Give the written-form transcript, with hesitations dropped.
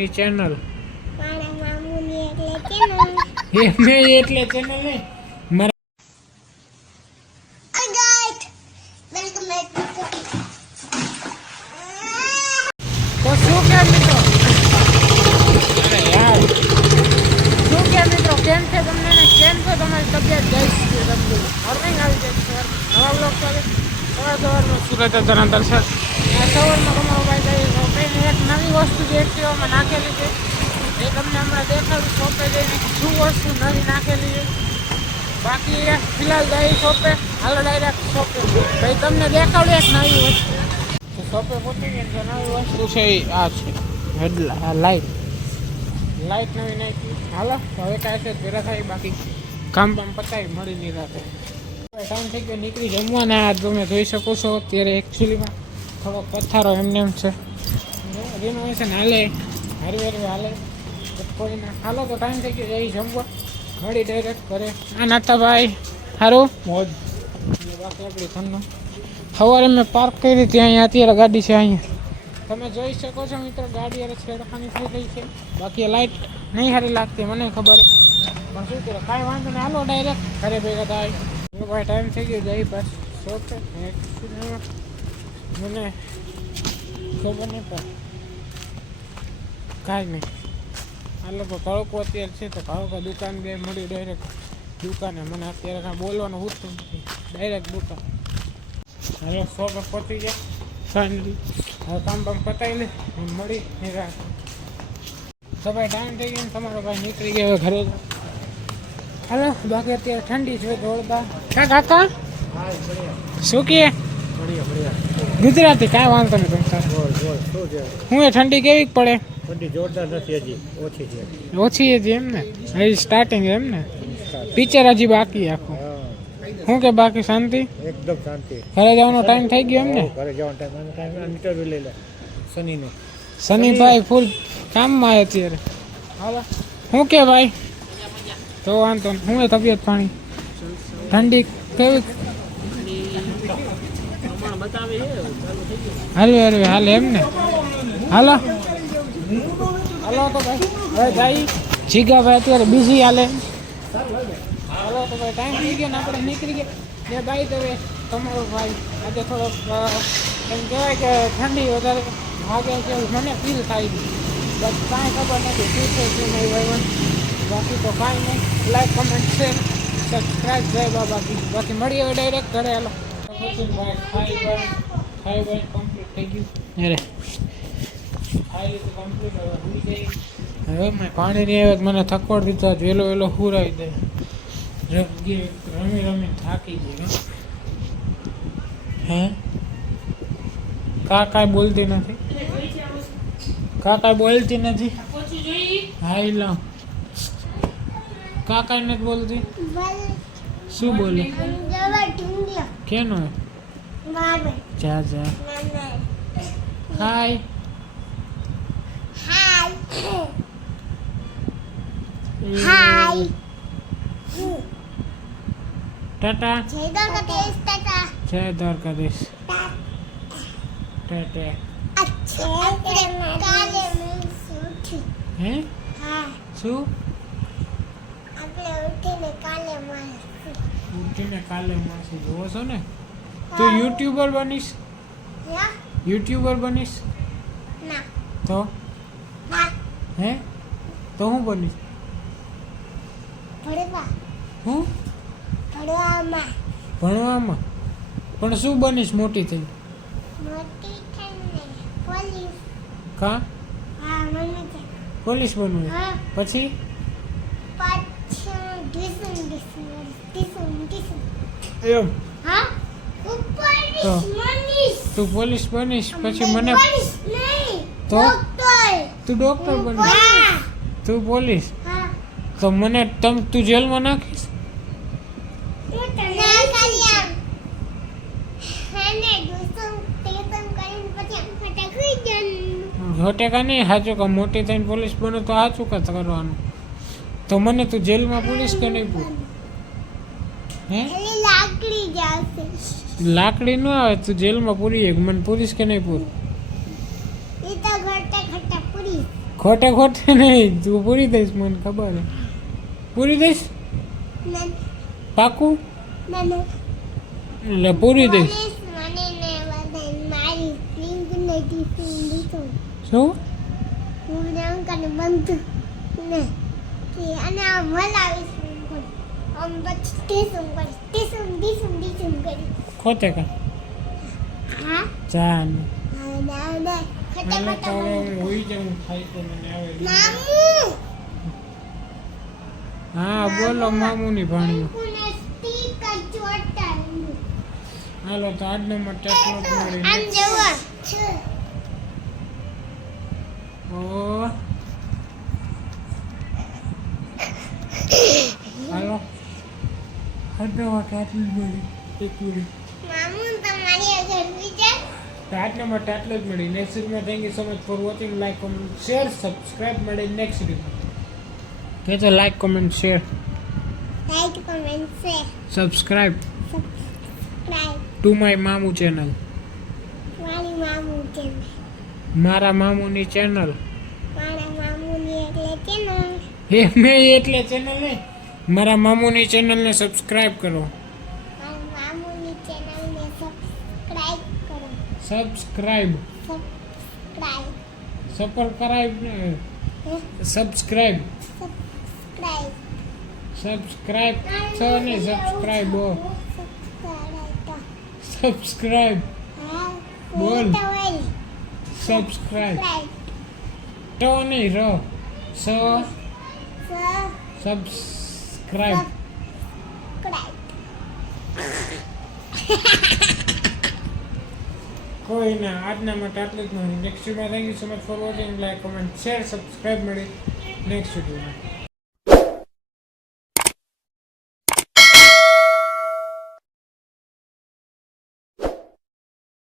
મામુની channel. મારા મામુની એટલે channel. એમે એટલે ચેનલ ને મારા. Hi guys, welcome back to. તો શું કે મિત્રો? અરે યાર, શું કે મિત્રો, કેમ છે તમને ને કેમ છો તમારી તબિયત? જય શ્રી રામ. મોર્નિંગ આવી જાય સર, નવા બ્લોગ ચાલે. સવારમાં સુરત ધરાંતર સર. આ સવારમાં તમારો ભાઈ જાય શોપેની એક નવી વસ્તુ જે એક્ટિવામાં નાખેલી છે એ તમને હમણાં દેખાડું. શોપે જઈને શું વસ્તુ નવી નાખેલી છે. બાકી ફિલહાલ જાય શોપે, હાલો ડાયરેક્ટ શોપે. ભાઈ તમને દેખાડું એક નવી વસ્તુ. તો શોપે પહોંચી ગઈ તો નવી વસ્તુ છે એ આ છે લાઇટ નવી નાખી. હાલો હવે કાંઈ છે ભેરા થાય, બાકી કામ પતાવી મળી નહીં રાતે. ટાઈમ થઈ ગયો નીકળી જમવાના. આ તમે જોઈ શકો છો અત્યારે એકચ્યુઅલીમાં થોડોક પથ્થારો એમને એમ છે. રિનોવેશન હાલે, હરવે હાલે કોઈને. હાલો તો ટાઈમ થઈ ગયો જઈ જમવા, મળી ડાયરેક્ટ કરે. આ નાતાભાઈ સારું મોજ. બાકી આપણી ઘરનું સવારે મેં પાર્ક કરી હતી અહીંયા, અત્યારે ગાડી છે અહીંયા તમે જોઈ શકો છો મિત્રો. ગાડી અરે છેડખાની થઈ ગઈ છે. બાકી લાઇટ નહીં સારી લાગતી મને ખબર, પણ શું કરે કાંઈ વાંધો નહીં. હાલો ડાયરેક્ટ ઘરે ભેગા થાય. ભાઈ ટાઈમ થઈ ગયો જઈ બસ શોપ મને ખબર નહીં પણ કાંઈ નહીં. આ લોકો તડકો અત્યારે છે તો ભાવ દુકાન બે મળી ડાયરેક્ટ દુકાને. મને અત્યારે કાંઈ બોલવાનું હોતું નથી, ડાયરેક્ટ દુકાન. હવે શોપે પહોંચી જાય ફાઇનલી. હવે કામ પતાવી લે મળી નહીં રાખ. તો ભાઈ ટાઈમ થઈ ગયો ને તમારો ભાઈ નીકળી ગયો ઘરે. હાલો બાકી અત્યારે ઠંડી છે જોરદાર. કાકા શું કહે? ગુજરાતી કાંઈ વાંધો નહીં તમતા. હું એ ઠંડી કેવી પડે? ઠંડી જોરદાર નથી, હજી ઓછી છે. ઓછી હજી એમ ને, હજી સ્ટાર્ટિંગ એમ ને. પિક્ચર હજી બાકી આખું. શું કે બાકી શાંતિ? એકદમ શાંતિ. ઘરે જવાનો ટાઈમ થઈ ગયો એમ ને? ઘરે જવાનો ટાઈમ ઇન્ટરવ્યુ લઈ લે શનિનો. શનિભાઈ ફૂલ કામમાં આવે અત્યારે. હાલો શું કે ભાઈ? તો વાંધો નહીં. શું એ તબિયત પાણી? ઠંડી કેવી? હરવે હાલે એમ ને. હાલો હાલો તો ભાઈ હવે ભાઈ જીગાભાઈ અત્યારે બીજી હાલે. હાલો તો ભાઈ ટાઈમ થઈ ગયો ને આપણે નીકળી ગયા ને. ભાઈ તો હવે તમારો ભાઈ આજે થોડોક એમ કહેવાય કે ઠંડી વધારે ભાગે છે એવું મને ફીલ થાય છે. બસ કાંઈ ખબર નથી શું છે શું નહીં ભાઈ. બાકી તો કાંઈ નહીં. લાઈક કમેન્ટ શેર સબસ્ક્રાઈબ જય બાકી. બાકી મળીએ હવે ડાયરેક્ટ ઘરે. હાલો ખાઈ ભાઈ કમ્પ્લીટ થઈ ગયું. અરે ખાઈ લીધું કમ્પ્લીટ. હવે ભૂલી ગઈ. હવે મેં પાણી નહીં આવે મને થકવાડ દીધો. વહેલો વહેલો હુરાવી દે. રમી થાકી ગઈ. હે કાંઈ બોલતી નથી. કાંઈ બોલતી નથી. હા લો કાંઈ નથી બોલતી. શું બોલે? કેનો? જા જા. હાય હાય ટાટા. જય દ્વારકાધીશ. ટાટા. જય દ્વારકાધીશ. ટાટા. કાલે મળીશું. હે હા શું? આપણે ઉઠીને કાલે મળીશું. ઉઠીને કાલે મળશે. જોવો છો ને તું યુટ્યુબર બનીશ? હા યુટ્યુબર બનીશ ના તો? ના હે તો હું બનીશ? ભણવા હું ભણવામાં ભણવામાં? પણ શું બનીશ મોટી થઈ? મોટી થઈને પોલીસ. કા હા મને છે. પોલીસ બનવું? હા પછી પાછું ટ્યુશન એમ હા ઉપર તો મનીષ. તું પોલીસ બનીશ પછી મને પોલીસ નહીં તો? ડોક્ટર. તું ડોક્ટર બનીશ? હા તું પોલીસ? હા તો મને તું જેલમાં નાખીશ? ના કલ્યાણ હેને ટ્યુશન કરીને પછી ફટાકડી જન ઘટેકા નહીં સાચું કા. મોટી થઈને પોલીસ બનો તો સાચું કા કરવાનું. તો મને તું જેલમાં પોલીસ કે નહીં પૂર? હે એલી લાકડી જાશે. લાકડી ન આવે તું જેલમાં પૂરી મને પોલીસ કે નહીં પૂર? એ તો ઘટે ઘટે પૂરી. ખોટે ખોટે નહીં તું પૂરી દઈશ મને ખબર છે પૂરી દઈશ ના પાકું ના ના એટલે પૂરી દઈશ મને ને બધાય મારી લિંક નથી દીધો શું હું નામ કને બંધ ને કે અને આ મલાવીશ આમ બચ ટેસમ કરી ખોટે કા હા જાન ના ના ખટા મને તો ખટા હવે હું હોઈ જાઉં ખાઈ તો મને આવે મામુ હા બોલો મામુની ભાણીઓ કોને સ્ટીકર ચોટાડ્યું હાલો તો આજનો માટે આટલો જ મળી આમ જવા છે ઓ હાલો આજનો માટે આટલું જ મળી એક મિનિટ મામુ તમારી આગળ વિચાર તો આજના માટે આટલું જ મળી નેક્સ્ટ વીકમાં thank you so much for watching like comment share subscribe મળે નેક્સ્ટ વીકમાં કે તો like comment share like comment share subscribe subscribe to my મામુ ચેનલ મારી મામુ છે મારા મામુની ચેનલ મારા મામુની એટલે છે ને એ મેં એટલે ચેનલ નહીં મારા મામુની ચેનલને સબસ્ક્રાઇબ કરો મારા મામુની ચેનલને સબસ્ક્રાઇબ કરો subscribe subscribe subscribe subscribe subscribe subscribe છો ને સબસ્ક્રાઇબ સબસ્ક્રાઇબ બોલ. સબસ્ક્રાઇબ તો નહીં રો સ સબસ્ક્રાઇબ કોઈ ના આજના માટે આટલું જ નહીં નેક્સ્ટ વીકમાં thank you so much for watching like comment share subscribe મળી નેક્સ્ટ વિડીયોમાં